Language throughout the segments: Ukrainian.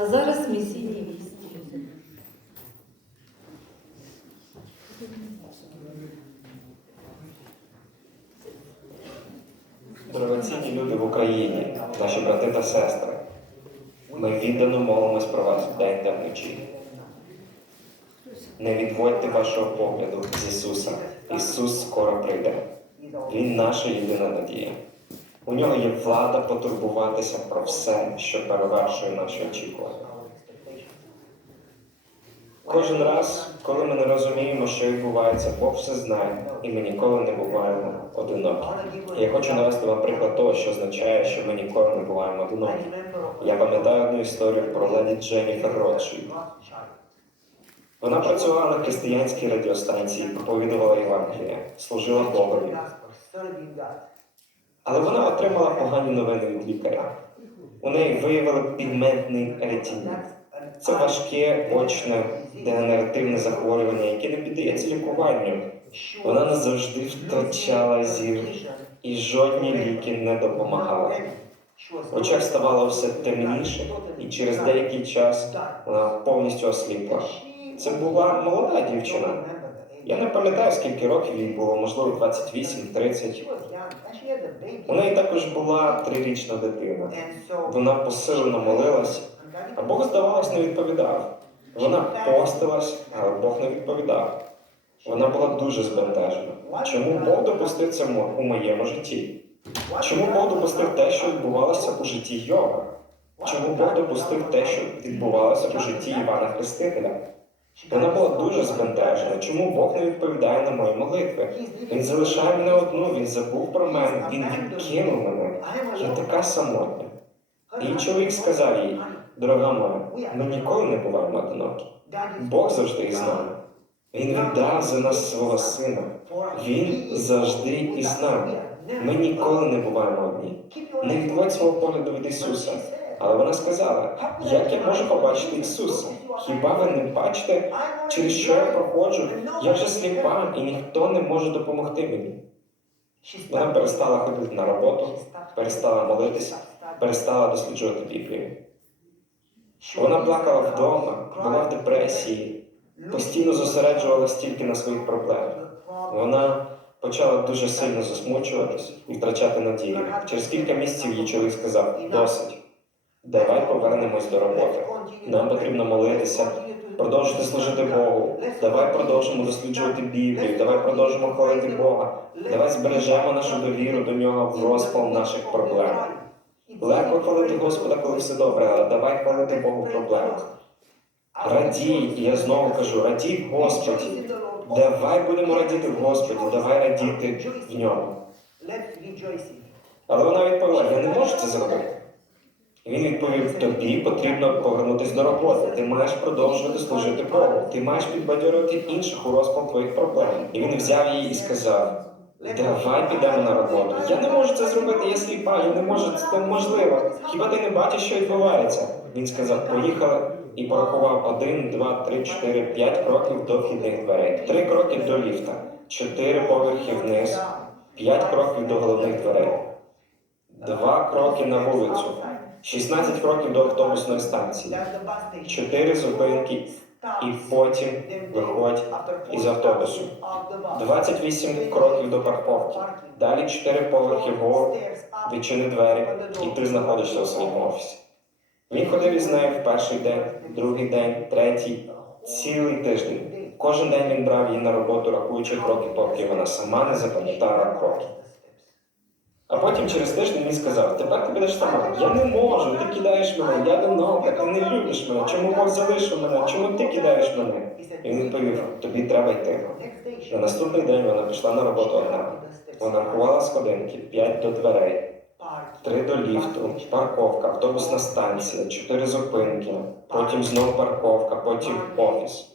А зараз місійні вісті. Дорогоцінні люди в Україні, наші брати та сестри. Ми віддано молимось про вас вдень та вночі. Не відводьте вашого погляду з Ісуса. Ісус скоро прийде. Він наша єдина надія. У нього є влада потурбуватися про все, що перевершує наші очікування. Кожен раз, коли ми не розуміємо, що відбувається, Бог все знає, і ми ніколи не буваємо одинокі. Я хочу навести вам приклад того, що означає, що ми ніколи не буваємо одинокі. Я пам'ятаю одну історію про леді Дженніфер Ротшильд. Вона працювала на християнській радіостанції, проповідувала Євангелія, служила Богові. Але вона отримала погані новини від лікаря. У неї виявили пігментний еретініт. Це важке очне дегенеративне захворювання, яке не піддається лікуванню. Вона не завжди втрачала зір, і жодні ліки не допомагали. В очах ставало все темніше, і через деякий час вона повністю осліпла. Це була молода дівчина. Я не пам'ятаю, скільки років їй було, можливо, 28-30. У неї також була трирічна дитина. Вона посилено молилась, а Бог, здавалось, не відповідав. Вона постилась, але Бог не відповідав. Вона була дуже збентежена. Чому Бог допустив це у моєму житті? Чому Бог допустив те, що відбувалося у житті Йова? Чому Бог допустив те, що відбувалося у житті Івана Хрестителя? Вона була дуже збентежена. Чому Бог не відповідає на мої молитви? Він залишає мене одну, він забув про мене, він відкинув мене. Я така самотня. І чоловік сказав їй, дорога моя, ми ніколи не буваємо одинокі. Бог завжди із нами. Він віддав за нас свого сина. Він завжди із нами. Ми ніколи не буваємо одні. Не відводь свого погляду від Ісуса. Але вона сказала, як я можу побачити Ісуса? Хіба ви не бачите, через що я проходжу? Я вже сліпа, і ніхто не може допомогти мені. Вона перестала ходити на роботу, перестала молитися, перестала досліджувати Біблію. Вона плакала вдома, була в депресії, постійно зосереджувалась тільки на своїх проблемах. Вона почала дуже сильно засмучуватись і втрачати надію. Через кілька місяців їй чоловік сказав: досить, давай повернемось до роботи. Нам потрібно молитися, продовжити служити Богу. Давай продовжимо досліджувати Біблію, давай продовжимо хвалити Бога. Давай збережемо нашу довіру до нього в розпал наших проблем. Легко хвалити Господа, коли все добре, але давай хвалити Богу в проблемах. Радій, я знову кажу, радій в Господі. Давай будемо радіти в Господі, давай радіти в ньому. Але вона відповіла: я не можу це зробити. Він відповів: тобі потрібно повернутися до роботи. Ти маєш продовжувати служити Богу. Ти маєш підбадьорювати інших у розпал твоїх проблем. І він взяв її і сказав: Давай підемо на роботу. Я не можу це зробити, я сліпа, я не можу, це неможливо. Хіба ти не бачиш, що відбувається? Він сказав, поїхали і порахував один, два, три, чотири, п'ять кроків до вхідних дверей, три кроки до ліфта, чотири поверхи вниз, п'ять кроків до головних дверей, два кроки на вулицю, 16 кроків до автобусної станції, чотири зупинки, і потім виходь із автобусу. 28 кроків до парковки. Далі 4 поверхи вгору, відчини двері, і ти знаходишся у своєму офісі. Він ходив із нею в перший день, другий день, третій, цілий тиждень. Кожен день він брав її на роботу, рахуючи кроки, поки вона сама не запам'ятала кроки. А потім через тиждень він сказав: тепер ти будеш сама. Я не можу, ти кидаєш мене, я одинока, ти не любиш мене. Чому Бог залишив мене? Чому ти кидаєш мене? І він відповів: тобі треба йти. На наступний день вона пішла на роботу одна. Вона рахувала сходинки, 5 до дверей, 3 до ліфту, парковка, автобусна станція, 4 зупинки, потім знову парковка, потім офіс.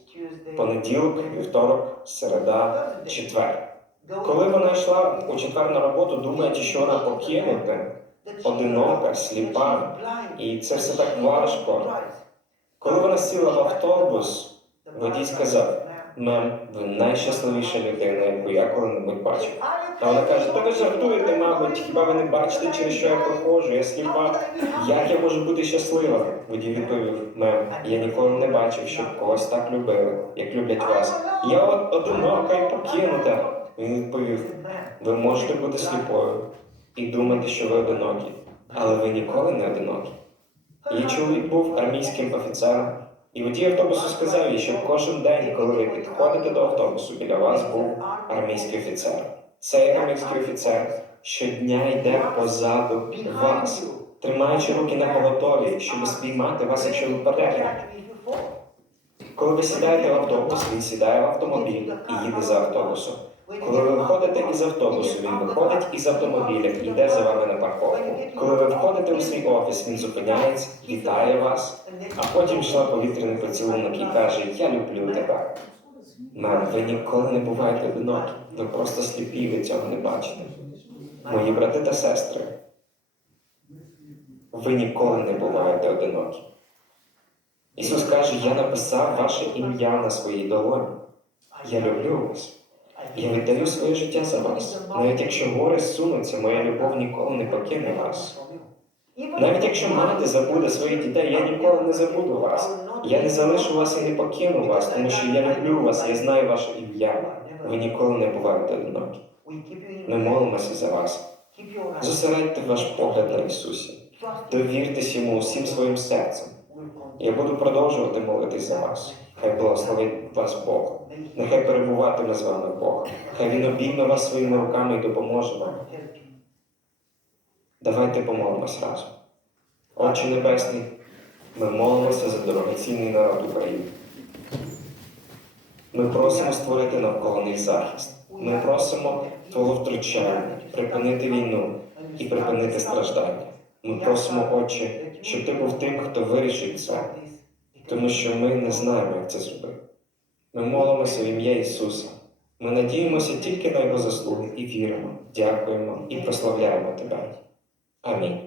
Понеділок, вівторок, середа, четвер. Коли вона йшла у четвер на роботу, думаючи, що вона покинута, одинока, сліпа, і це все так важко. Коли вона сіла в автобус, водій сказав: Мем, ви найщасливіша людина, яку я коли-небудь бачив. А вона каже, та ви жартуєте, мабуть, хіба ви не бачите, через що я проходжу, я сліпа. Як я можу бути щаслива? Водій відповів, мем, я ніколи не бачив, щоб когось так любили, як люблять вас. Я одинока і покинута. Він відповів, ви можете бути сліпою і думати, що ви одинокі, але ви ніколи не одинокі. Її чоловік був армійським офіцером, і водій автобусу сказав їй, що кожен день, коли ви підходите до автобусу, біля вас був армійський офіцер. Цей армійський офіцер щодня йде позаду вас, тримаючи руки на поготові, щоб спіймати вас, якщо ви впадете. Коли ви сідаєте в автобус, він сідає в автомобіль і їде за автобусом. Коли ви виходите із автобусу, він виходить із автомобіля йде за вами на парковку. Коли ви входите у свій офіс, він зупиняється, вітає вас, а потім шле повітряний поцілунок і каже: Я люблю тебе. Мем, ви ніколи не буваєте одинокі, ви просто сліпі, ви цього не бачите. Мої брати та сестри, ви ніколи не буваєте одинокі. Ісус каже, я написав ваше ім'я на своїй долоні. Я люблю вас. Я віддаю своє життя за вас. Навіть якщо гори сунуться, моя любов ніколи не покине вас. Навіть якщо мати забуде своїх дітей, я ніколи не забуду вас. Я не залишу вас і не покину вас, тому що я люблю вас, я знаю ваше ім'я. Ви ніколи не буваєте одинокі. Ми молимося за вас. Зосередьте ваш погляд на Ісусі. Довіртесь йому усім своїм серцем. Я буду продовжувати молитись за вас. Хай благословить вас Бог. Нехай перебуватиме з вами Бог. Хай Він обійме вас своїми руками і допоможе вам. Давайте помолимось разом. Отче Небесний, ми молимося за дорогоцінний народ України. Ми просимо створити навколо них захист. Ми просимо Твого втручання, припинити війну і припинити страждання. Ми просимо, Отче, щоб Ти був тим, хто вирішить це, тому що ми не знаємо, як це зробити. Ми молимося в ім'я Ісуса. Ми надіємося тільки на Його заслуги і віримо, дякуємо і прославляємо Тебе. Амінь.